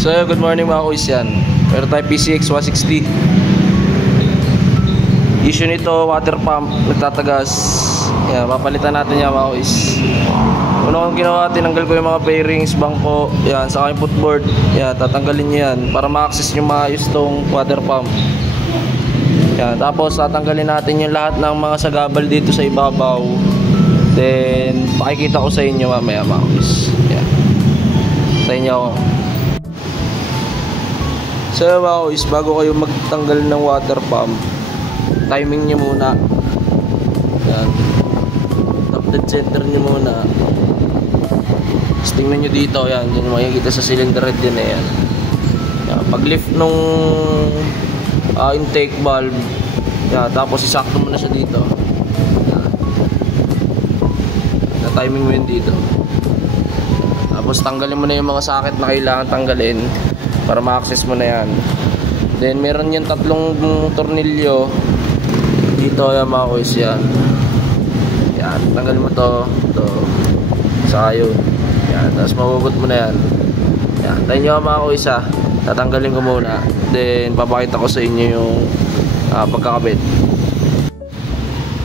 So good morning mga kuis yan. Meron tayo PCX 160. Issue nito water pump, nagtatagas. Yan, papalitan natin yan mga kuis. Una kong ginawa, tinanggal ko yung mga bearings, bangko, yan, saka yung footboard. Yan, tatanggalin nyo yan para ma-access nyo maayos tong water pump. Yan, tapos tatanggalin natin yung lahat ng mga sagabal dito sa ibabaw. Then pakikita ko sa inyo mamaya mga kuis. Yan, tayo nyo ako. So mga kuis, bago kayo magtanggal ng water pump, timing nyo muna. Yan, top dead center nyo muna. Tapos tingnan nyo dito, yan, yun makikita sa cylinder head din yan. Yan, pag lift nung intake valve, yan, tapos isakto mo na siya dito. Yan, na timing mo yun dito. Tapos tanggalin mo na yung mga socket na kailangan tanggalin para ma-access mo na yan. Then meron yan tatlong tornilyo dito, yan mga kuis, yan. Yan, tanggalin mo to saka yun. Yan, tapos mahugot mo na yan. Yan, tayo nyo mga kuis ha, tatanggalin ko muna. Then papakita ko sa inyo yung pagkakabit.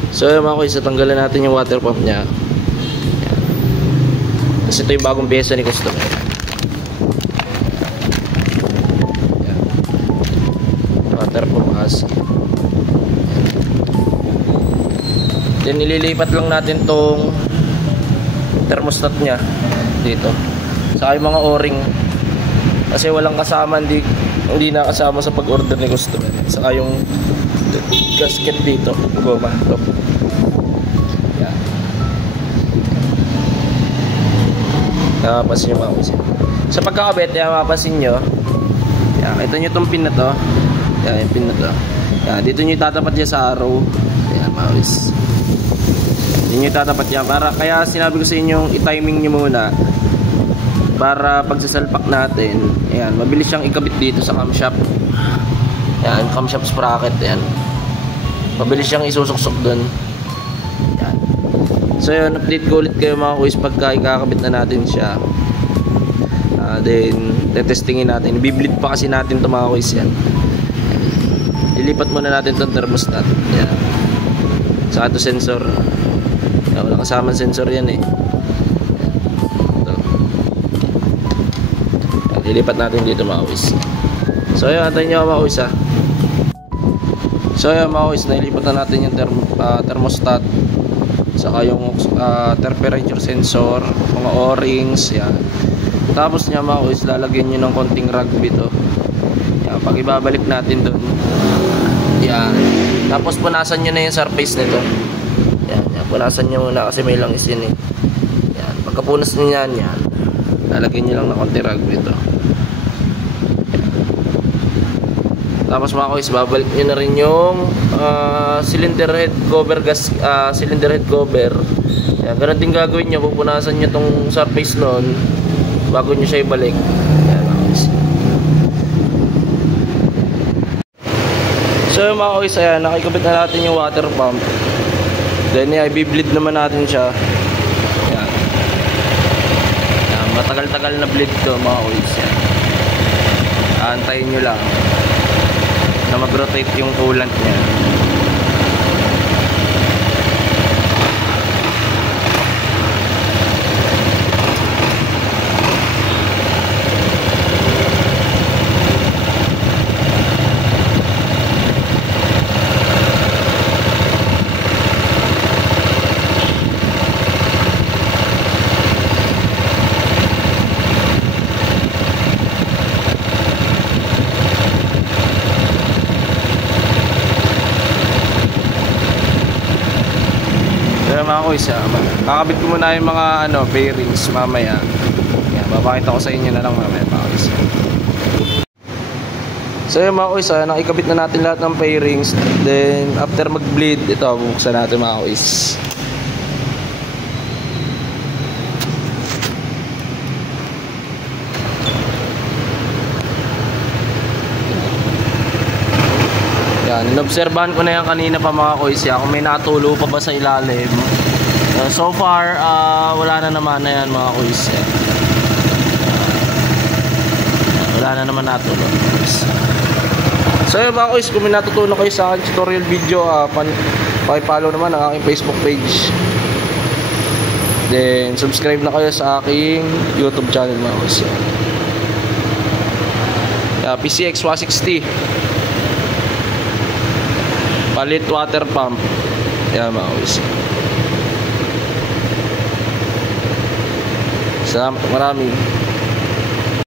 So yan mga kuis, tatanggalin natin yung water pump nya. Yan, tapos ito yung bagong pyesa ni customer. Then nililipat lang natin tong thermostat nya dito sa yung mga o-ring, kasi walang kasama, hindi nakasama sa pag-order ni customer. Saka yung gasket dito, goma. Yan, mapapansin nyo mga kuis. Sa pagkakabit, yan, mapapansin nyo, yan, kita nyo tong pin na to. Yan, yung pin na to. Yan, dito nyo itatapat dyan sa arrow. Yan mga kuis, dito nyo itatapat yan. Kaya sinabi ko sa inyo, i-timing nyo muna para pagsasalpak natin, ayan, mabilis siyang ikabit dito sa camshaft. Yan, camshaft sprocket, yan, mabilis siyang isusuksok dun. Yan. So yun, update ko ulit kayo mga kuis pagka ikakabit na natin siya. Then tetestingin natin, i-bleed pa kasi natin ito mga kuis. Yan, ilipat muna natin itong thermostat. Yan, saka ito sensor. Yan, wala kasamang sensor yan eh. Lilipat natin dito mga kuis. So ayun, antayin nyo mga kuis ha. So ayun mga kuis, nailipat na natin yung thermostat, saka yung temperature sensor, mga o-rings, yan. Tapos niya mga kuis, lalagyan nyo ng konting rugby to. Yan, pag ibabalik natin dun, yan. Tapos punasan nyo na yung surface nito. Yan, yan, punasan nyo muna kasi may langis yun eh. Yan, pagkapunas nyo yan, yan, lalagyan nyo lang ng konting rugby to. Tapos mga kuis, babalik nyo na rin yung cylinder head cover, cylinder head cover. Yan, ganun din gagawin nyo, pupunasan nyo tong surface nun bago nyo siya ibalik. Yan mga kuis. So mga kuis, ayan, nakikabit na natin yung water pump. Then yan, i-bleed naman natin siya. Yan, yan, matagal-tagal na bleed to mga kuis. Antayin nyo lang na mag-rotate yung coolant niya. Mga kuis, kakabit ko muna yung mga bearings mamaya. Yan, papakita ko sa inyo na lang mamaya mga kuis. So yung mga kuis, nakikabit na natin lahat ng bearings. Then after mag bleed, ito bubuksan natin mga kuis. Yan, inobserbahan ko na yan kanina pa mga kuis, kung may natulo pa ba sa ilalim. So far, wala na naman na yan mga kuis. wala na naman natutunan. So yun mga kuys, kung may natutunan kayo sa aking tutorial video, pakipollow naman ang aking Facebook page. Then subscribe na kayo sa aking YouTube channel mga kuys. PCX 160 palit water pump. Yan mga kuys. Salamat, marami.